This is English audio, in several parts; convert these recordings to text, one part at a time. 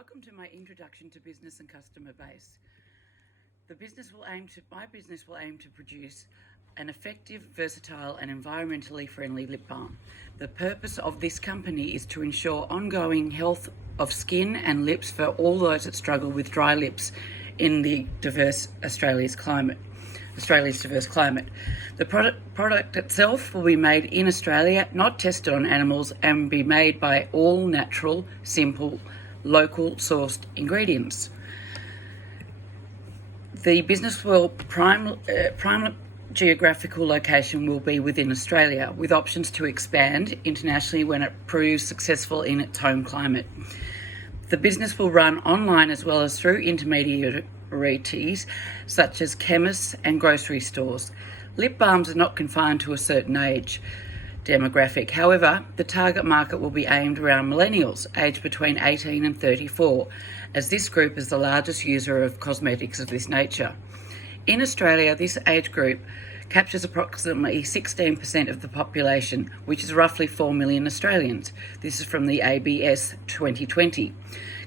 Welcome to my introduction to business and customer base. My business will aim to produce an effective, versatile and environmentally friendly lip balm. The purpose of this company is to ensure ongoing health of skin and lips for all those that struggle with dry lips in the Australia's diverse climate. The product itself will be made in Australia, not tested on animals, and be made by all natural, simple, local sourced ingredients. The business will prime geographical location will be within Australia, with options to expand internationally when it proves successful in its home climate. The business will run online as well as through intermediaries such as chemists and grocery stores. Lip balms are not confined to a certain age demographic. However, the target market will be aimed around millennials, aged between 18 and 34, as this group is the largest user of cosmetics of this nature. In Australia, this age group captures approximately 16% of the population, which is roughly 4 million Australians. This is from the ABS 2020.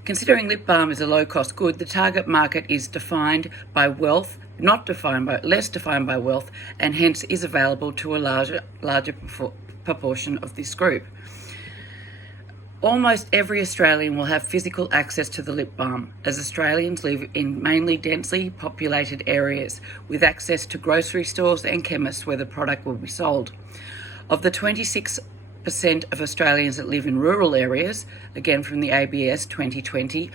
Considering lip balm is a low-cost good, the target market is defined by wealth, less defined by wealth, and hence is available to a larger proportion of this group. Almost every Australian will have physical access to the lip balm, as Australians live in mainly densely populated areas with access to grocery stores and chemists where the product will be sold. Of the 26% of Australians that live in rural areas, again from the ABS 2020,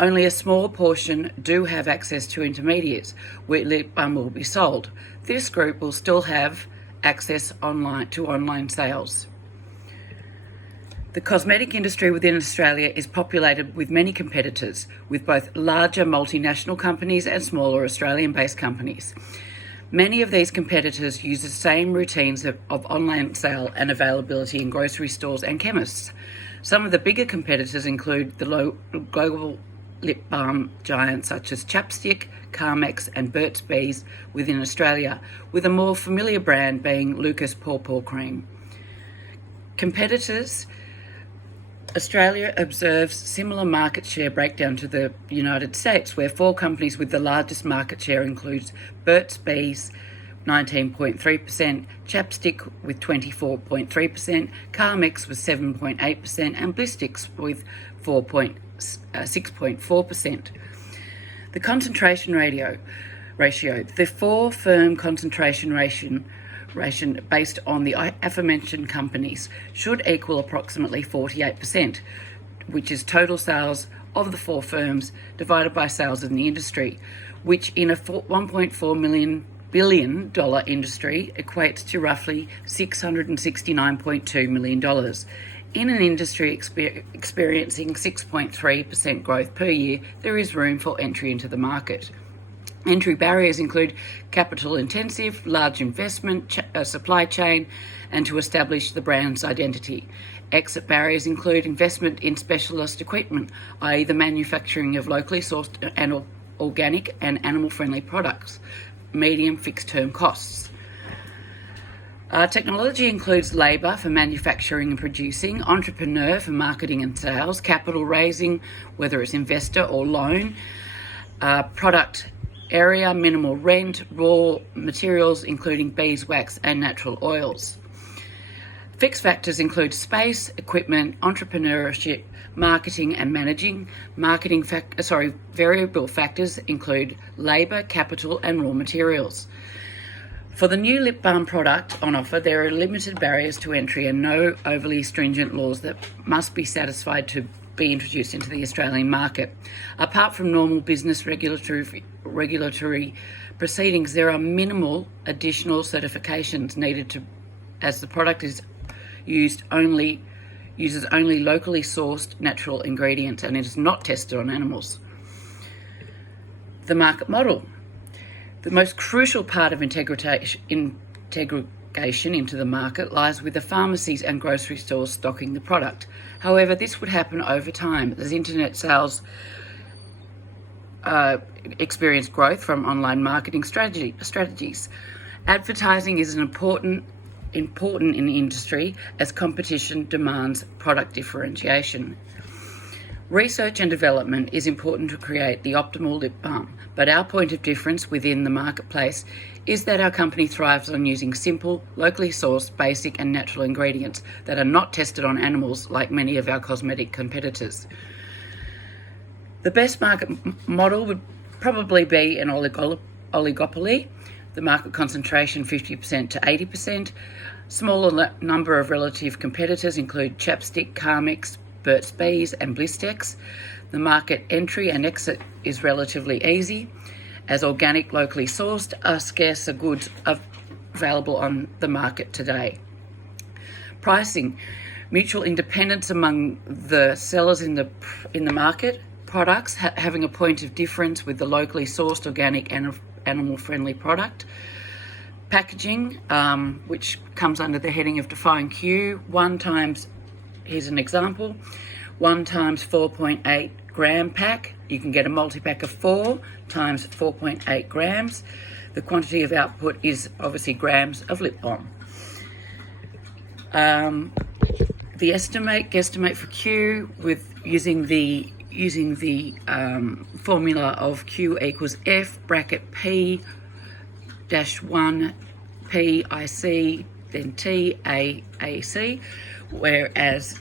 only a small portion do have access to intermediates where lip balm will be sold. This group will still have access to online sales. The cosmetic industry within Australia is populated with many competitors, with both larger multinational companies and smaller Australian-based companies. Many of these competitors use the same routines of online sale and availability in grocery stores and chemists. Some of the bigger competitors include the global lip balm giants such as Chapstick, Carmex and Burt's Bees within Australia, with a more familiar brand being Lucas Paw Paw Cream. Competitors. Australia observes similar market share breakdown to the United States, where 4 companies with the largest market share includes Burt's Bees, 19.3%, Chapstick with 24.3%, Carmex with 7.8%, and Blistex with 6.4%. The concentration ratio, the 4-firm concentration ratio based on the aforementioned companies should equal approximately 48%, which is total sales of the 4 firms divided by sales in the industry, which in a $1.4 billion industry equates to roughly $669.2 million. In an industry experiencing 6.3% growth per year, there is room for entry into the market. Entry barriers include capital-intensive, large investment, supply chain, and to establish the brand's identity. Exit barriers include investment in specialist equipment, i.e. the manufacturing of locally sourced and organic and animal-friendly products. Medium fixed-term costs. Technology includes labour for manufacturing and producing, entrepreneur for marketing and sales, capital raising, whether it's investor or loan, product area, minimal rent, raw materials including beeswax and natural oils. Fixed factors include space, equipment, entrepreneurship, marketing and managing. Variable factors include labour, capital and raw materials. For the new lip balm product on offer, there are limited barriers to entry and no overly stringent laws that must be satisfied to be introduced into the Australian market. Apart from normal business regulatory proceedings, there are minimal additional certifications needed as the product uses only locally sourced natural ingredients and it is not tested on animals. The market model. The most crucial part of integration into the market lies with the pharmacies and grocery stores stocking the product. However, this would happen over time as internet sales experience growth from online marketing strategies. Advertising is important in the industry as competition demands product differentiation. Research and development is important to create the optimal lip balm, but our point of difference within the marketplace is that our company thrives on using simple, locally sourced, basic and natural ingredients that are not tested on animals like many of our cosmetic competitors. The best market model would probably be an oligopoly, the market concentration 50% to 80%. Smaller number of relative competitors include Chapstick, Carmex, Burt's Bees and Blistex. The market entry and exit is relatively easy, as organic, locally sourced are scarcer goods available on the market today. Pricing. Mutual independence among the sellers in the market. Products having a point of difference with the locally sourced, organic and animal-friendly product. Packaging, which comes under the heading of Define Q. Here's an example, 1 times 4.8 gram pack. You can get a multi-pack of 4 times 4.8 grams. The quantity of output is obviously grams of lip balm. The guesstimate for Q with using the formula of Q equals F bracket P dash 1 PIC then TAAC, whereas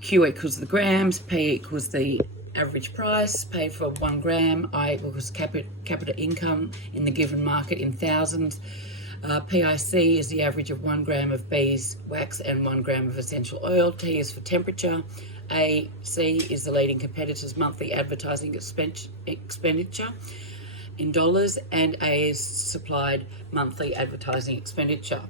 Q equals the grams, P equals the average price paid for 1 gram, I equals capita income in the given market in thousands. PIC is the average of 1 gram of beeswax and 1 gram of essential oil. T is for temperature. AC is the leading competitor's monthly advertising expenditure in dollars, and A is supplied monthly advertising expenditure.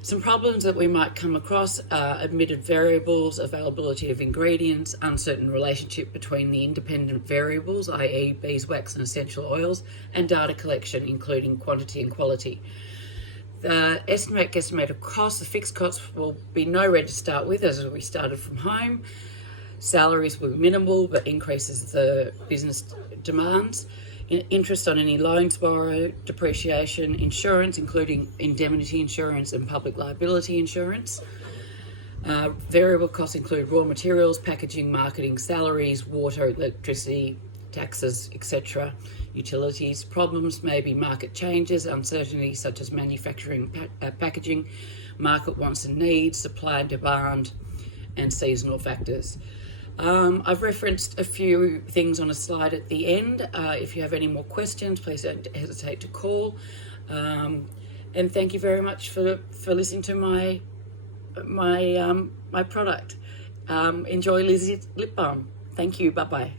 Some problems that we might come across are admitted variables, availability of ingredients, uncertain relationship between the independent variables, i.e. beeswax and essential oils, and data collection, including quantity and quality. The guesstimate of costs, the fixed costs will be no red to start with, as we started from home. Salaries will be minimal, but increases the business demands. Interest on any loans borrowed, depreciation, insurance, including indemnity insurance and public liability insurance. Variable costs include raw materials, packaging, marketing, salaries, water, electricity, taxes, etc., utilities. Problems may be market changes, uncertainty such as manufacturing, packaging, market wants and needs, supply and demand, and seasonal factors. I've referenced a few things on a slide at the end. If you have any more questions, please don't hesitate to call. And thank you very much for listening to my product. Enjoy Lizzie's lip balm. Thank you. Bye bye.